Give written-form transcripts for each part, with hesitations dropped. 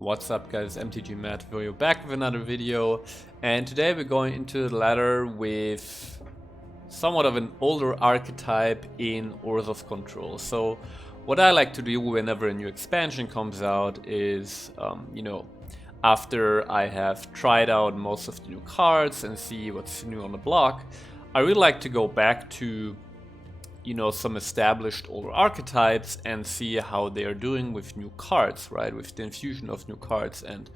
What's up guys, mtga Matt for you, back with another video, and today we're going into the ladder with somewhat of an older archetype in Orzhov control. So what I like to do whenever a new expansion comes out is, after I have tried out most of the new cards and see what's new on the block, I really like to go back to some established older archetypes and see how they are doing with new cards, right? With the infusion of new cards. And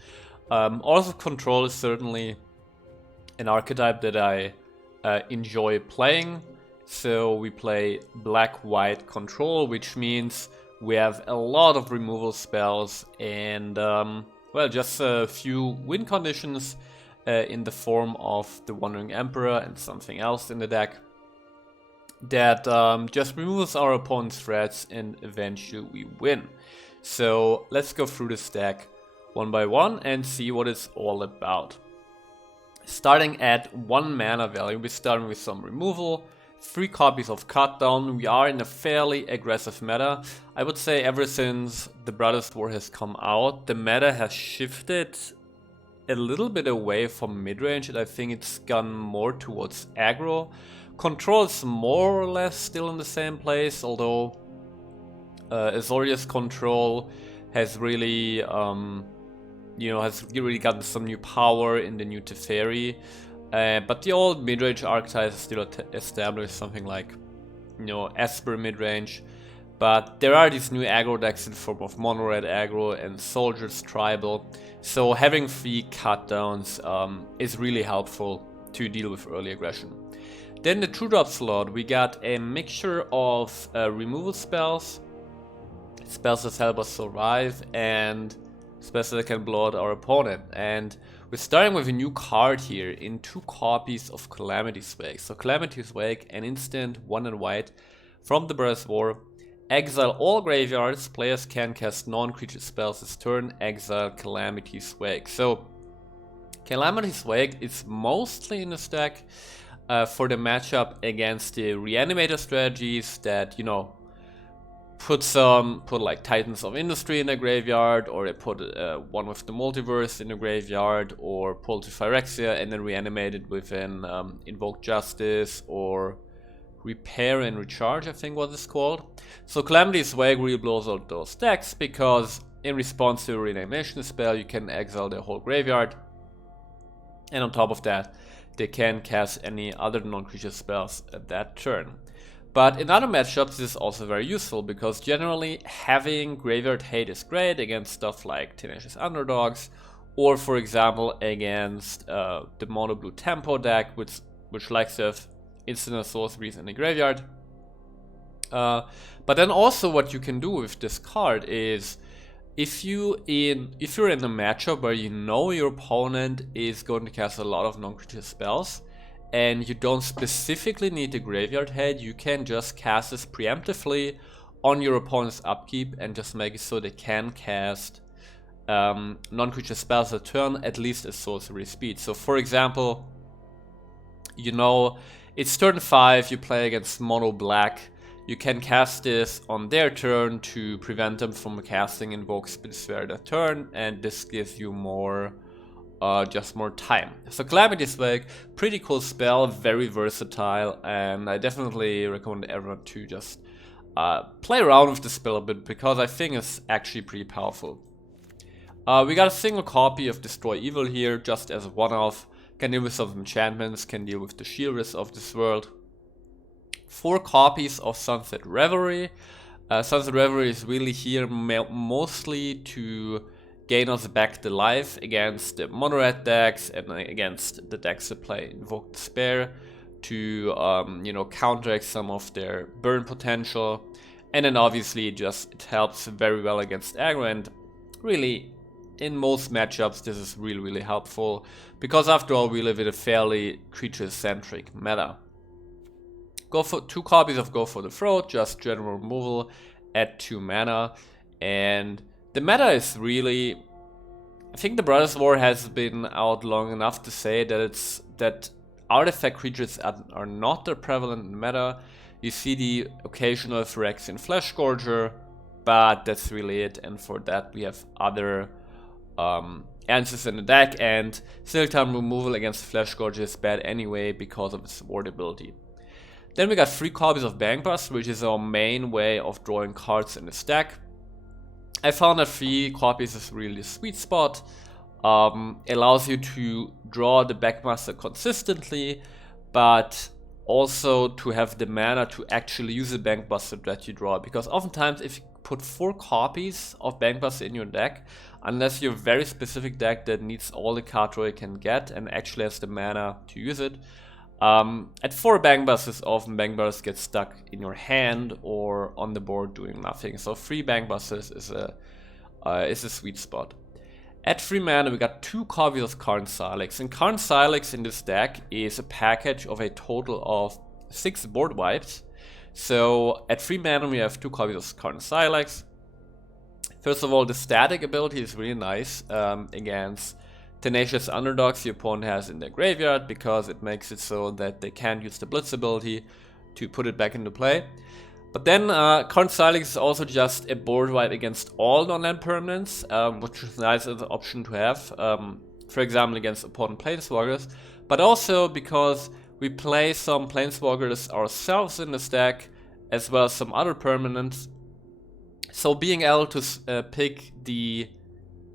also control is certainly an archetype that I enjoy playing. So we play black-white control, which means we have a lot of removal spells and well, just a few win conditions in the form of the Wandering Emperor and something else in the deck that just removes our opponent's threats and eventually we win. So let's go through this deck one by one and see what it's all about. Starting at 1 mana value, we're starting with some removal, 3 copies of Cut Down. We are in a fairly aggressive meta. I would say ever since the Brothers War has come out, the meta has shifted a little bit away from midrange, and I think it's gone more towards aggro. Control is more or less still in the same place, although Azorius control has really, has really gotten some new power in the new Teferi. But the old midrange archetypes are still established, something like, Esper midrange. But there are these new aggro decks in the form of mono red aggro and soldiers tribal. So having 3 cut downs is really helpful to deal with early aggression. Then the 2-drop slot, we got a mixture of removal spells, spells that help us survive, and spells that can blow out our opponent. And we're starting with a new card here in 2 copies of Calamity's Wake. So Calamity's Wake, an instant 1 and white from the Brothers War. Exile all graveyards, players can cast non-creature spells this turn, exile Calamity's Wake. So Calamity's Wake is mostly in this deck for the matchup against the reanimator strategies that, put like Titans of Industry in the graveyard, or they put one with the multiverse in the graveyard, or pull to Phyrexia and then reanimate it with an Invoke Justice, or Repair and Recharge, I think what it's called. So Calamity's Wake really blows out those decks, because in response to a reanimation spell you can exile their whole graveyard, and on top of that they can cast any other non-creature spells at that turn. But in other matchups this is also very useful, because generally having Graveyard Hate is great against stuff like Tenacious Underdogs, or for example against the mono blue tempo deck, which likes to have instant sorceries in the graveyard. But then also what you can do with this card is, if you're in a matchup where your opponent is going to cast a lot of non-creature spells and you don't specifically need the Graveyard Head, you can just cast this preemptively on your opponent's upkeep and just make it so they can cast non-creature spells a turn at least at sorcery speed. So for example, it's turn 5, you play against mono black. You can cast this on their turn to prevent them from casting Invoke Sphere that turn, and this gives you more, just more time. So Calamity's Wake, pretty cool spell, very versatile, and I definitely recommend everyone to just play around with the spell a bit, because I think it's actually pretty powerful. We got a single copy of Destroy Evil here, just as a one-off. Can deal with some enchantments, can deal with the Shearers of this world. 4 copies of Sunset Reverie. Sunset Reverie is really here mostly to gain us back the life against the mono red decks and against the decks that play Invoke Despair, to counteract some of their burn potential. And then obviously it helps very well against aggro, and really in most matchups this is really helpful, because after all we live in a fairly creature-centric meta. Go for 2 copies of Go for the Throat, just general removal at 2 mana. And the meta is really, I think the Brothers War has been out long enough to say that artifact creatures are not that prevalent in meta. You see the occasional Phyrexian Fleshgorger, but that's really it, and for that we have other answers in the deck, and single time removal against Flesh Gorge is bad anyway because of its ward ability. Then we got 3 copies of Bankbust, which is our main way of drawing cards in this deck. I found that 3 copies is really a sweet spot. Allows you to draw the Bankbuster consistently, but also to have the mana to actually use the Bankbuster that you draw. Because oftentimes if you put 4 copies of Bankbuster in your deck, unless you're a very specific deck that needs all the card draw you can get and actually has the mana to use it, at 4 Bankbusters, often Bankbusters get stuck in your hand or on the board doing nothing. So 3 Bankbusters is a sweet spot. At 3 mana we got 2 copies of Karn Silex, and Karn Silex in this deck is a package of a total of 6 board wipes. So at 3 mana we have 2 copies of Karn Silex. First of all, the static ability is really nice against tenacious underdogs your opponent has in their graveyard, because it makes it so that they can't use the Blitz ability to put it back into play. But then Karn Silex is also just a board wipe against all non-land permanents, which is nice as an option to have, for example against opponent Planeswalkers, but also because we play some Planeswalkers ourselves in this deck, as well as some other permanents. So being able to pick the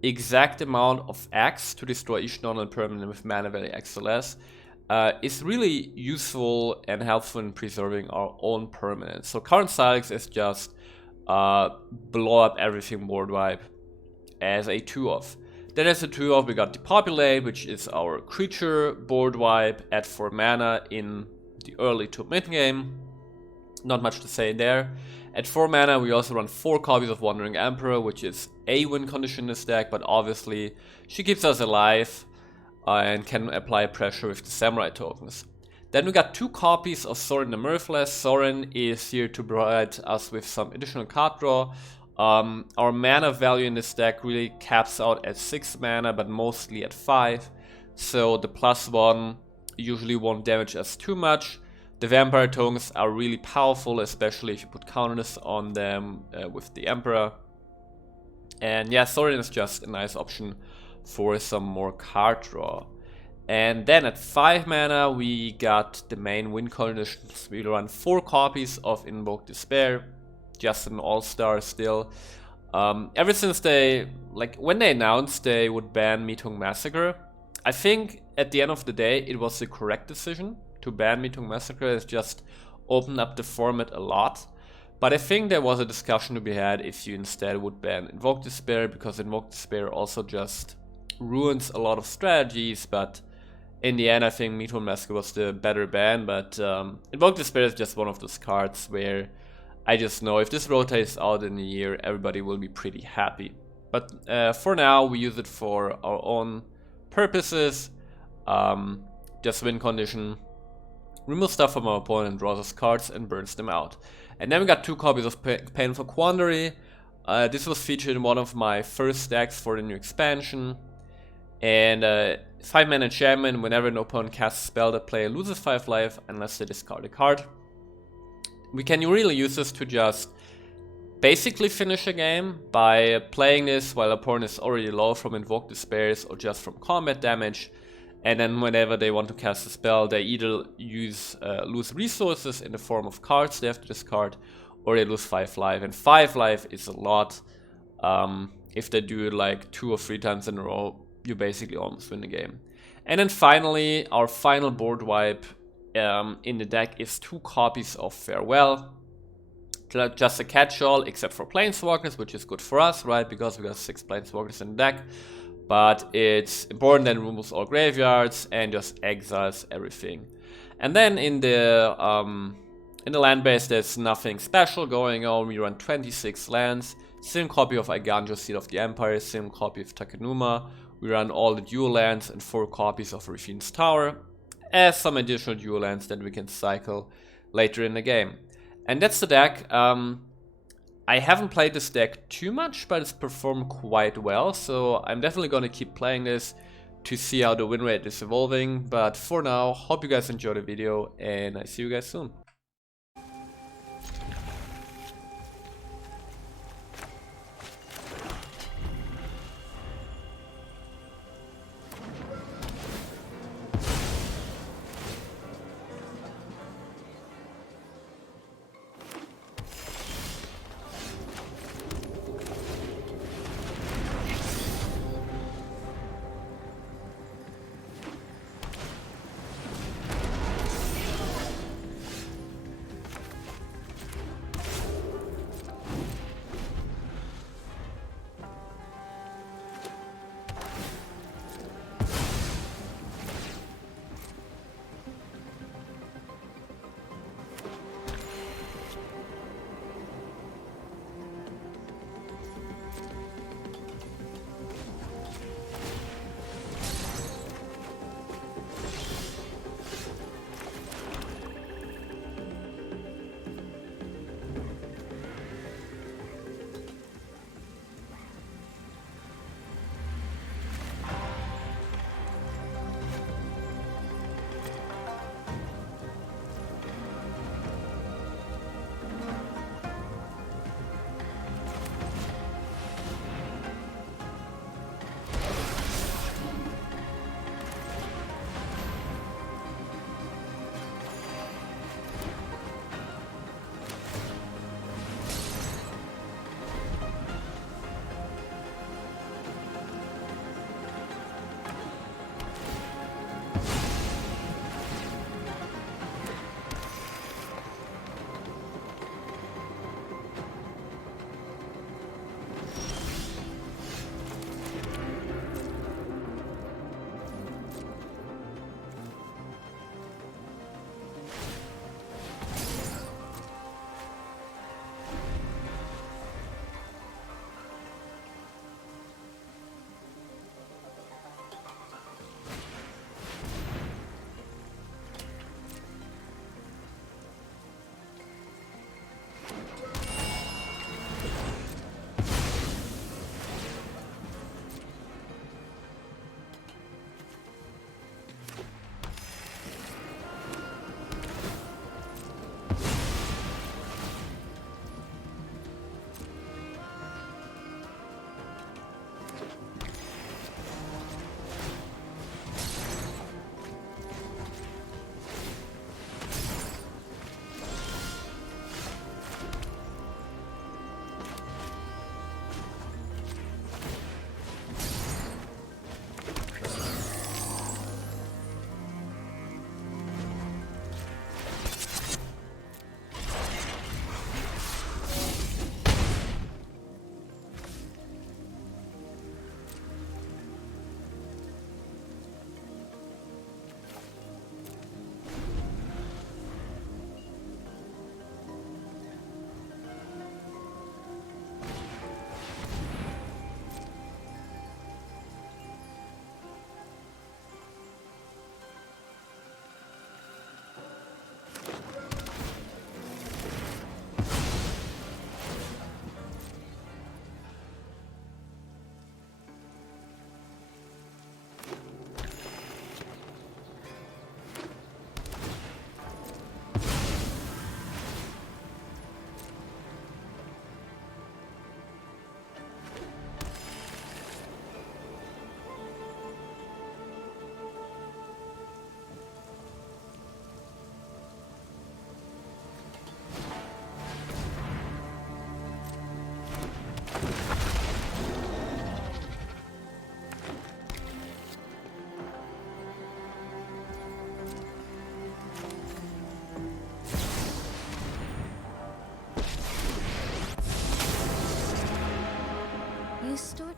exact amount of X to destroy each non-land permanent with mana value X or less is really useful and helpful in preserving our own permanents. So Karn Silex is just blow up everything board wipe as a 2-off. Then as a 2-off we got Depopulate, which is our creature board wipe at 4 mana in the early to mid game. Not much to say there. At 4 mana we also run 4 copies of Wandering Emperor, which is a win condition in this deck, but obviously she keeps us alive and can apply pressure with the Samurai tokens. Then we got 2 copies of Sorin the Mirthless. Sorin is here to provide us with some additional card draw. Our mana value in this deck really caps out at 6 mana, but mostly at 5. So the +1 usually won't damage us too much. The Vampire tokens are really powerful, especially if you put counters on them with the Emperor. And yeah, Sorin is just a nice option for some more card draw. And then at 5 mana we got the main win conditions. We run 4 copies of Invoke Despair, just an all-star still. Ever since when they announced they would ban Mythic Massacre, I think at the end of the day it was the correct decision to ban Mythic Massacre. It's just opened up the format a lot. But I think there was a discussion to be had if you instead would ban Invoke Despair, because Invoke Despair also just ruins a lot of strategies. But in the end I think Mythic Massacre was the better ban. But Invoke Despair is just one of those cards where I just know if this rotates out in a year, everybody will be pretty happy. But for now we use it for our own purposes. Just win condition. Remove stuff from our opponent, draws us cards and burns them out. And then we got 2 copies of Painful Quandary. This was featured in one of my first decks for the new expansion. And 5 mana enchantment, whenever an opponent casts a spell, the player loses 5 life unless they discard a card. We can really use this to just basically finish a game by playing this while opponent is already low from Invoke Despairs or just from combat damage. And then whenever they want to cast a spell, they either lose resources in the form of cards they have to discard, or they lose 5 life. And 5 life is a lot. If they do it like 2 or 3 times in a row, you basically almost win the game. And then finally, our final board wipe in the deck is 2 copies of Farewell. Just a catch-all, except for Planeswalkers, which is good for us, right? Because we got 6 Planeswalkers in the deck. But it's important that it removes all graveyards and just exiles everything. And then in the land base, there's nothing special going on. We run 26 lands, same copy of Eiganjo, Seed of the Empire, same copy of Takenuma. We run all the dual lands and 4 copies of Raffine's Tower, as some additional dual lands that we can cycle later in the game. And that's the deck. I haven't played this deck too much, but it's performed quite well, so I'm definitely going to keep playing this to see how the win rate is evolving. But for now, hope you guys enjoyed the video, and I see you guys soon.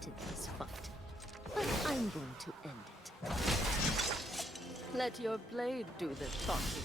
started this fight, but I'm going to end it. Let your blade do the talking.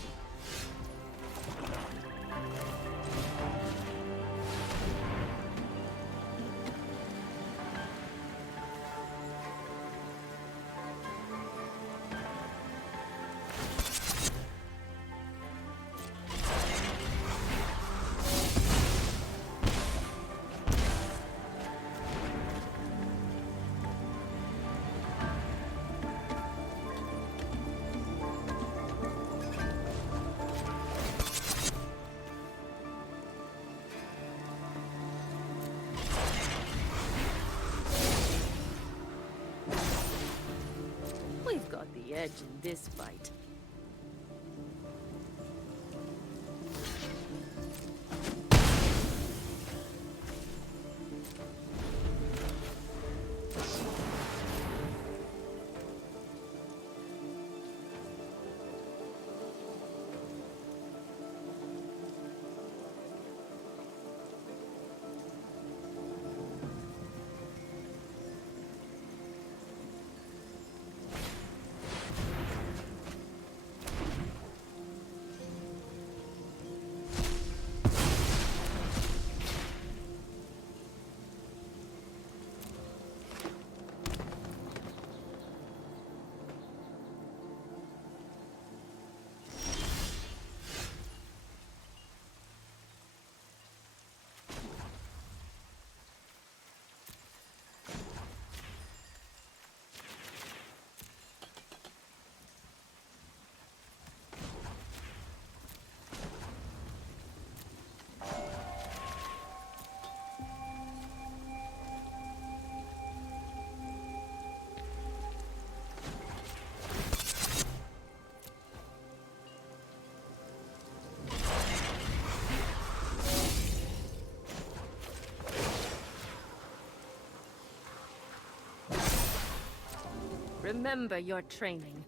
We've got the edge in this fight. Remember your training.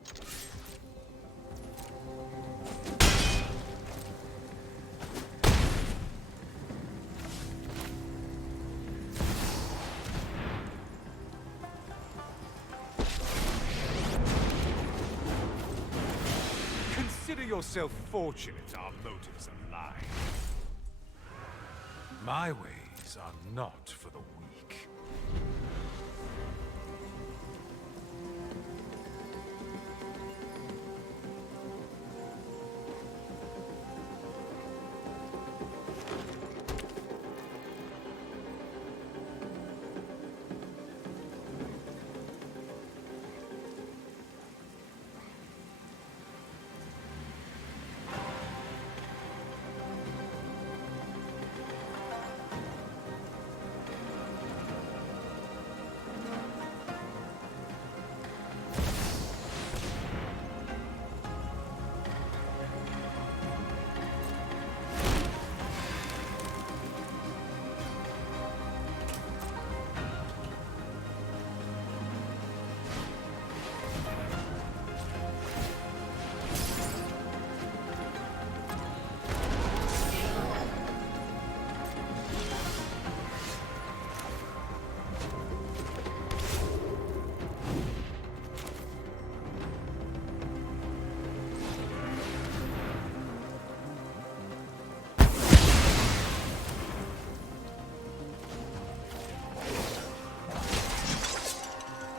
Consider yourself fortunate our motives align. My ways are not for the weak.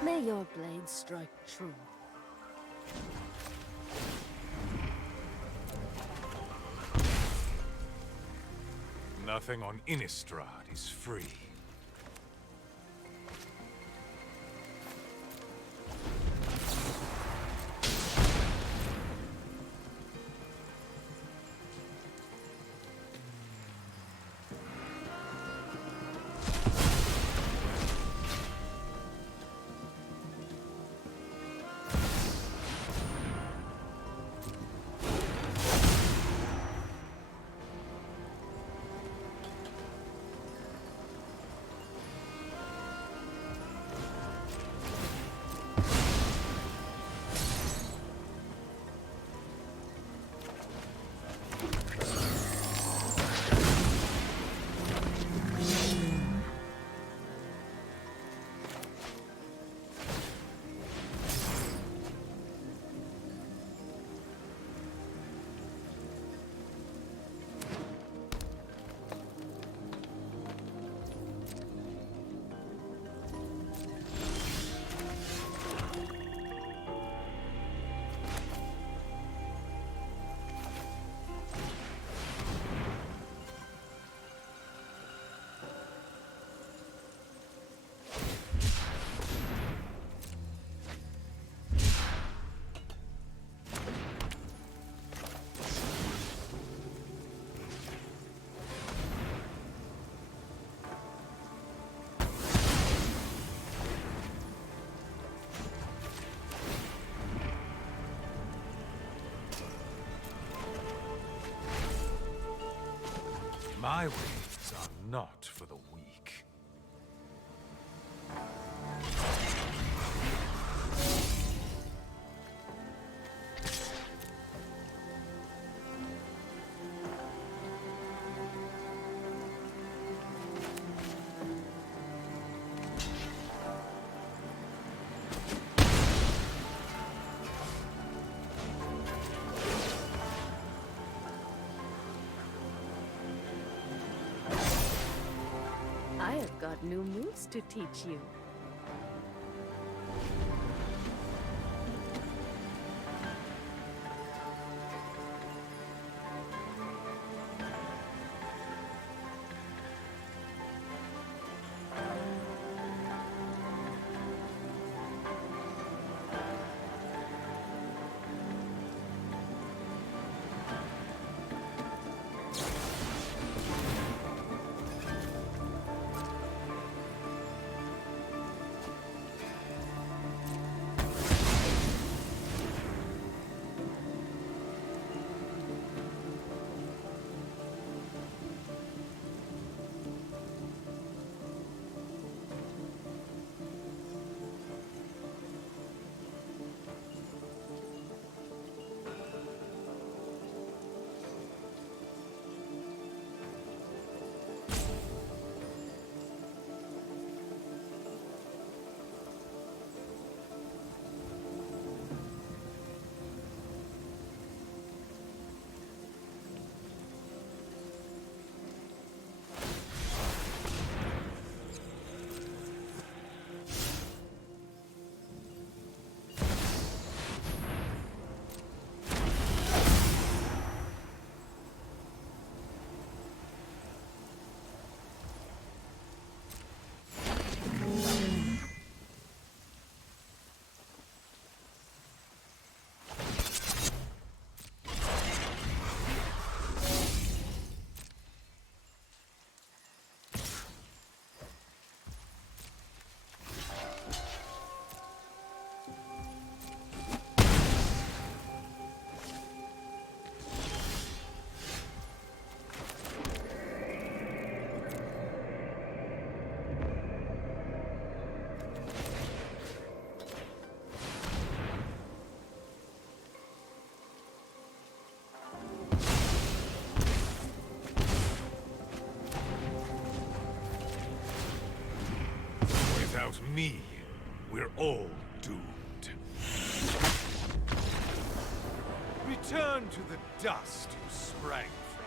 May your blade strike true. Nothing on Innistrad is free. My ways are not for the weak. I have got new moves to teach you. Without me, we're all doomed. Return to the dust you sprang from.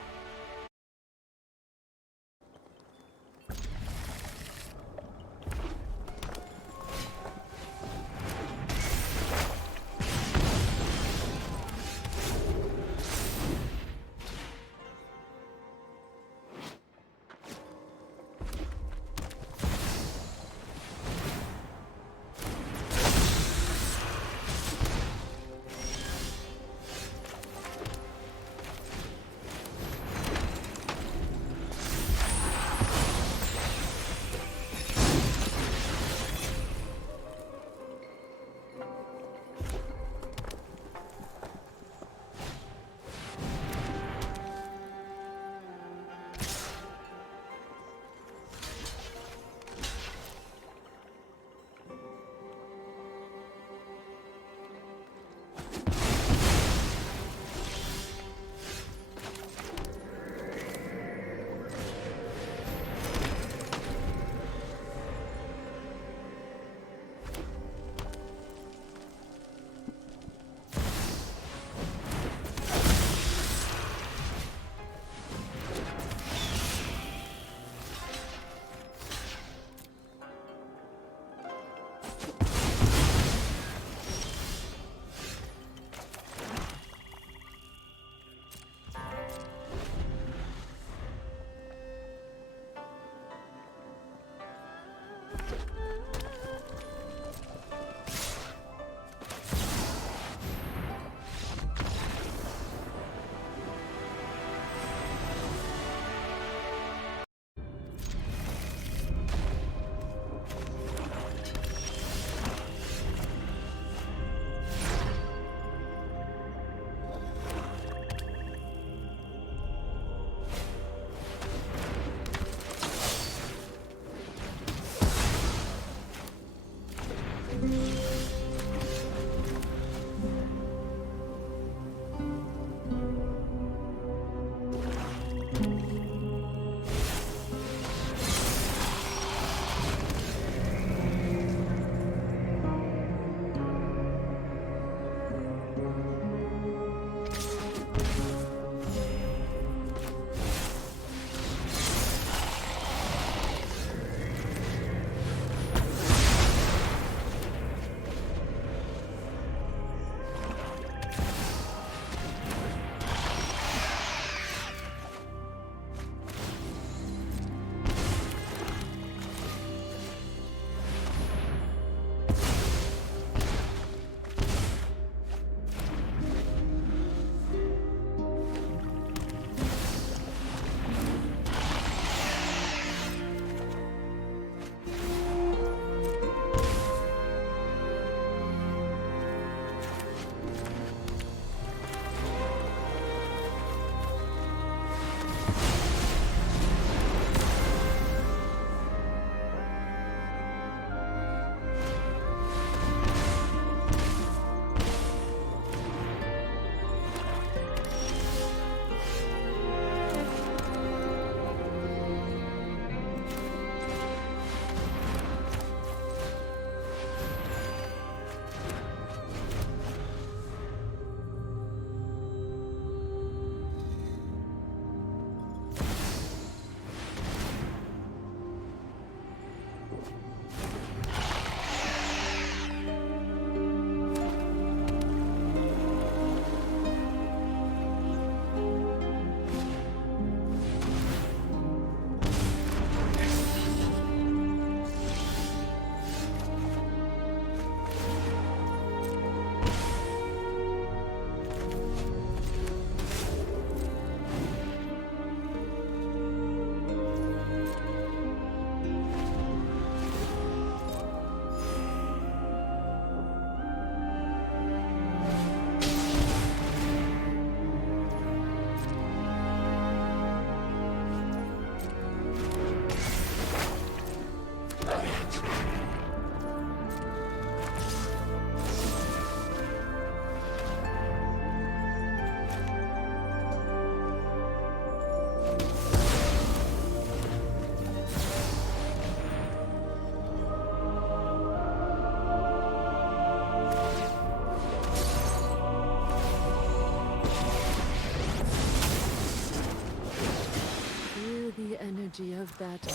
energy of battle,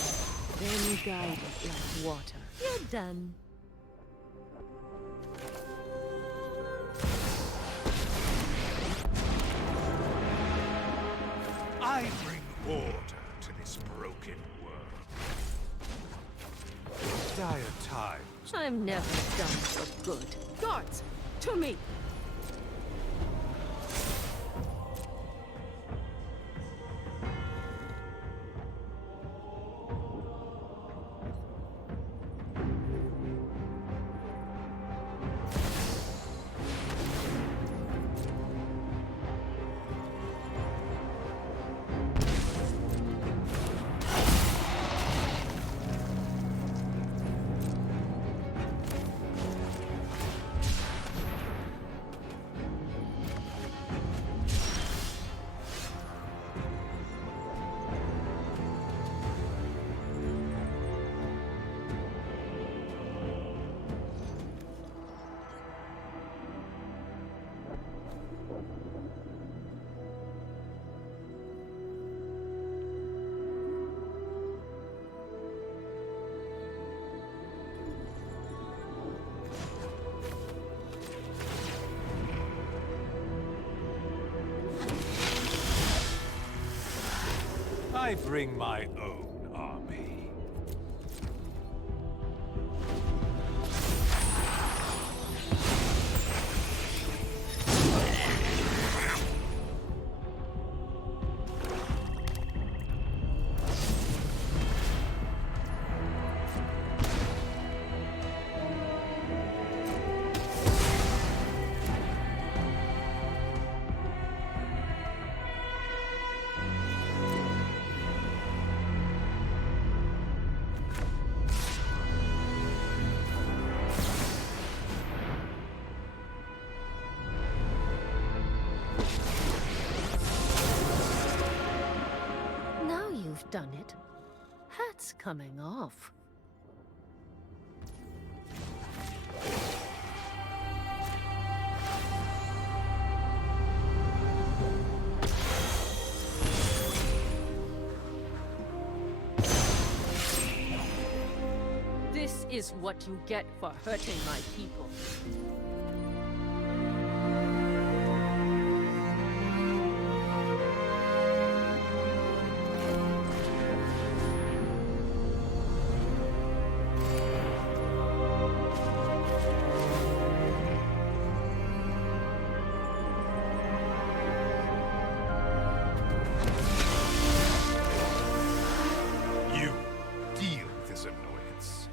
then guide it like water. You're done. I bring order to this broken world. Dire times. I'm never done for good. Guards, to me! I bring my own army. Now you've done it. Hat's coming off. This is what you get for hurting my people. You deal with this annoyance.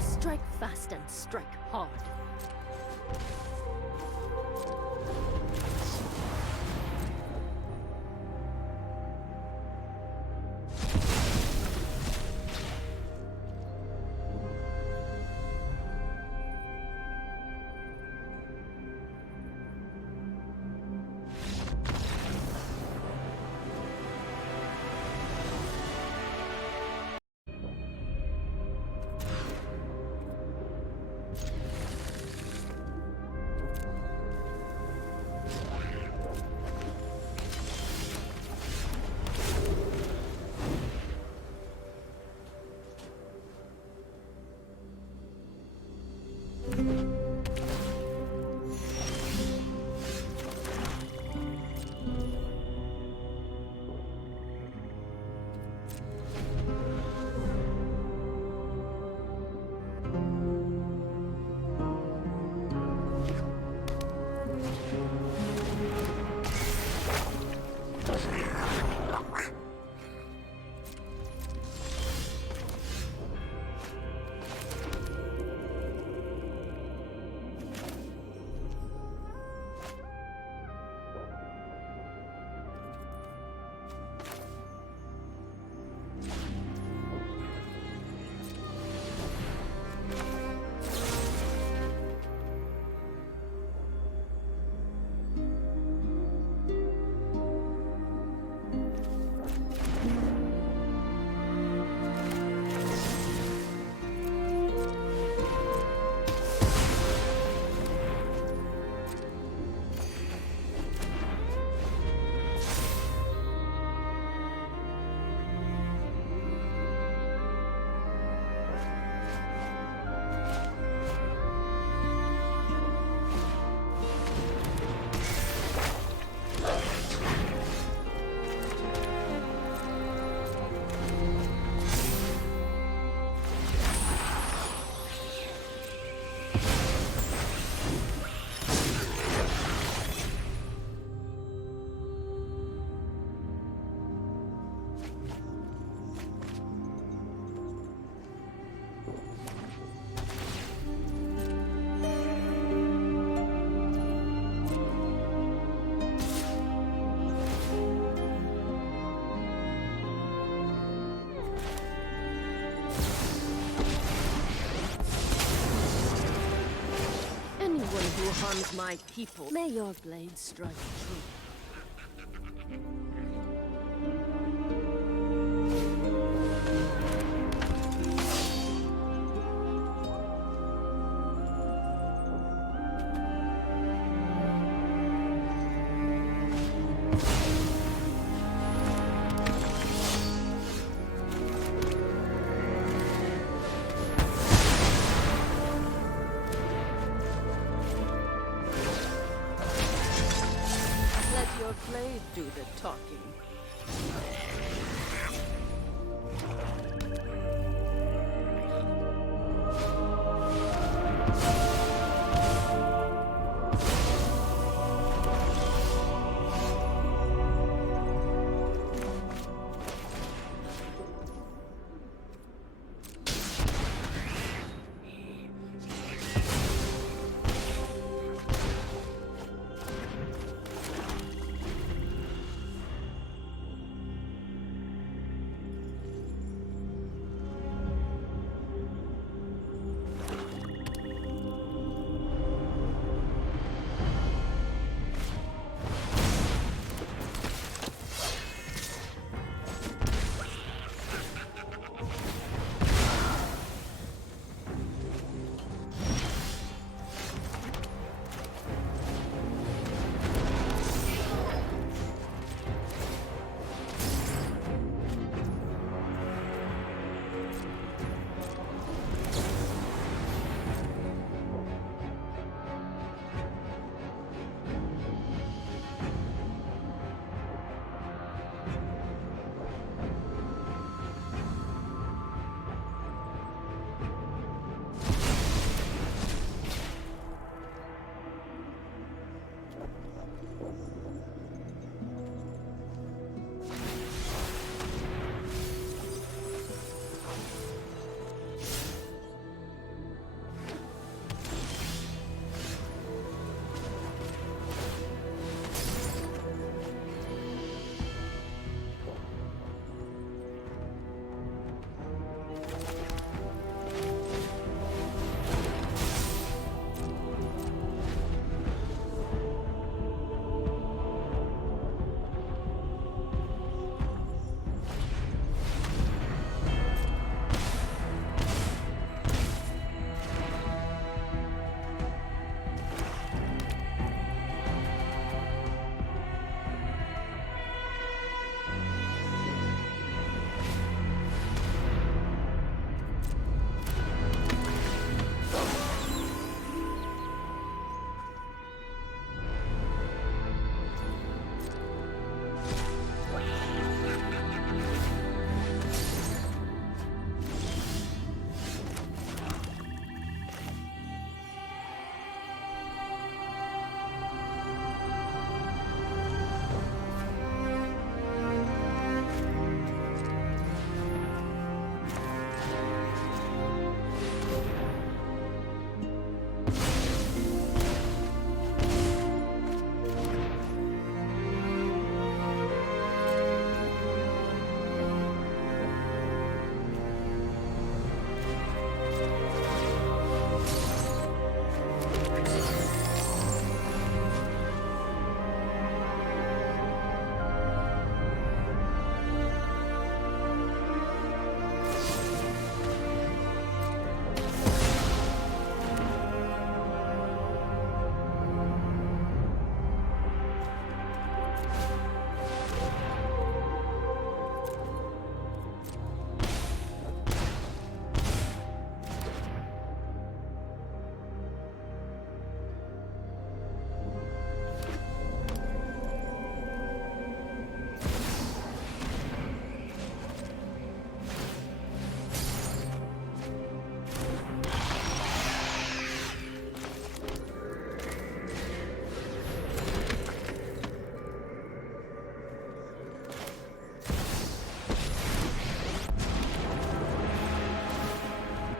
Strike fast and strike hard. harms my people, may your blade strike true. Blade do the talking.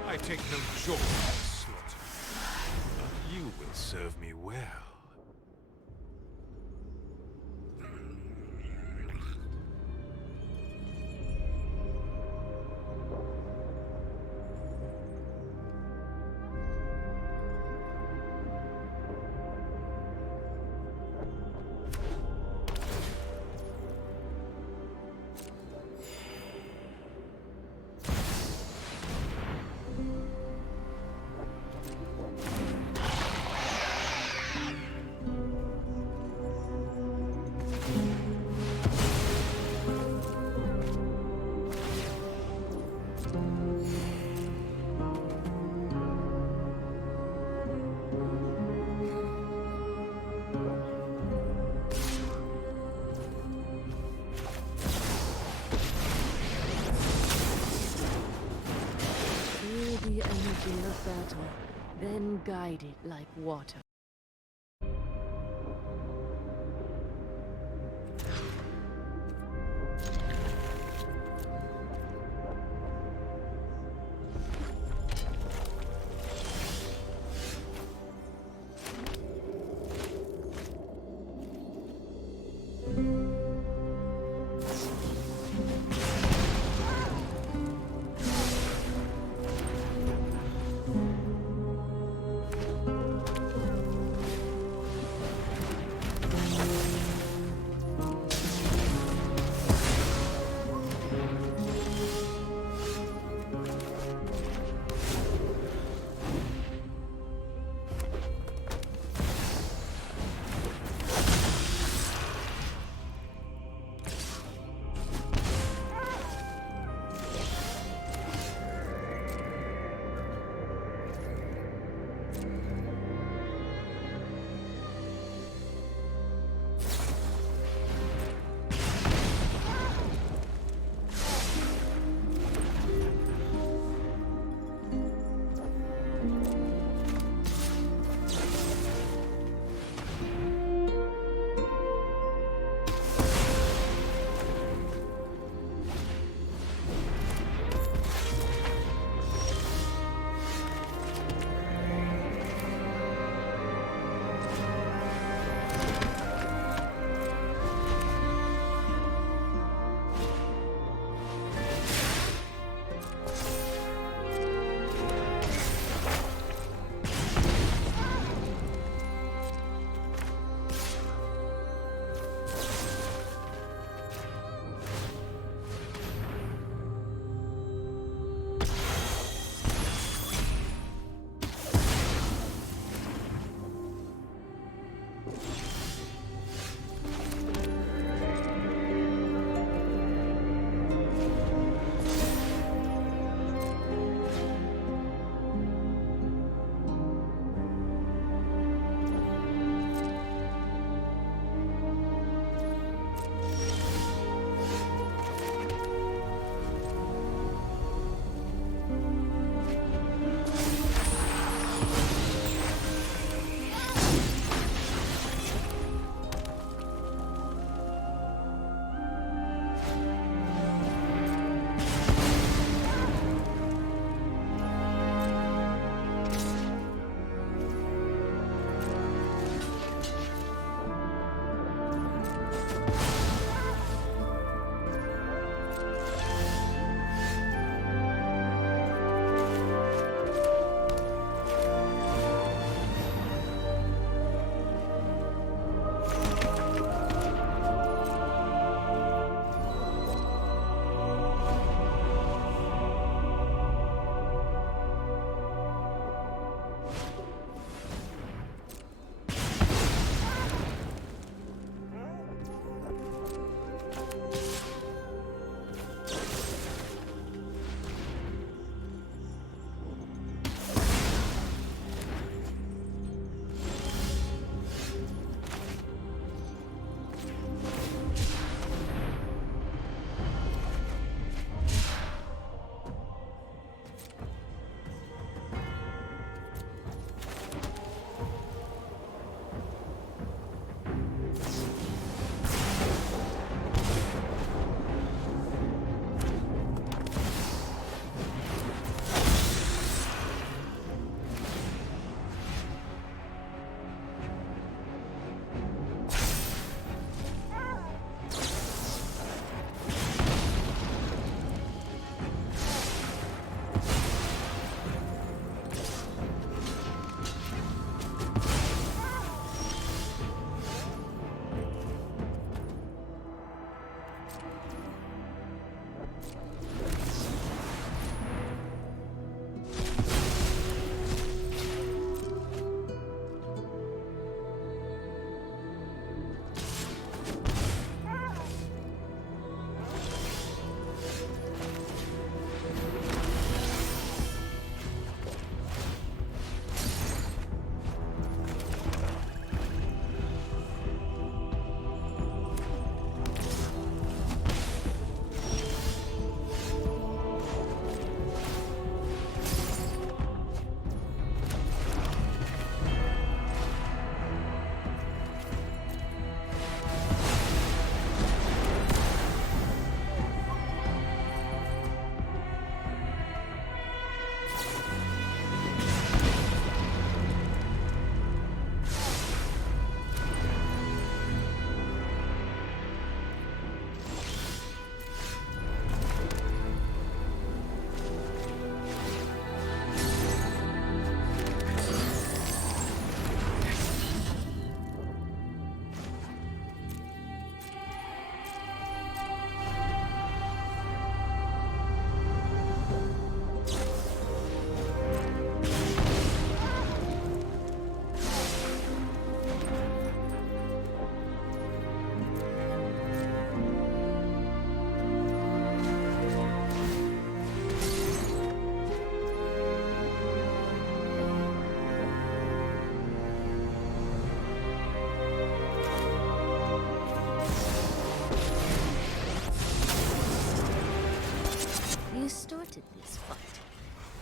I take no joy in slaughter, but you will serve me well. imagine the battle, then guide it like water.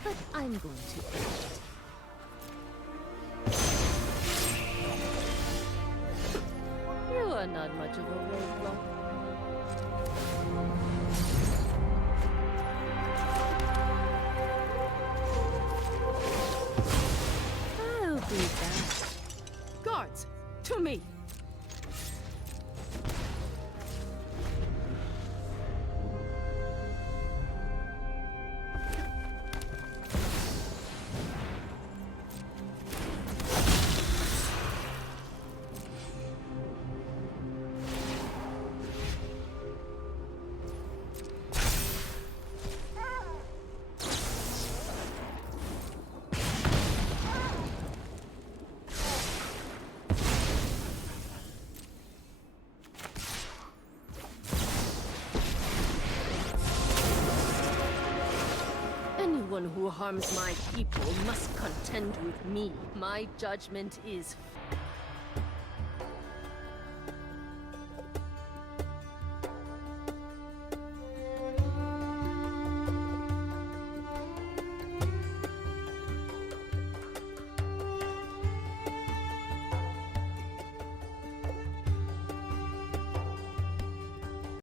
But I'm going to end it. You are not much of a roadblock. I'll be back. Guards, to me! Anyone who harms my people must contend with me. My judgment is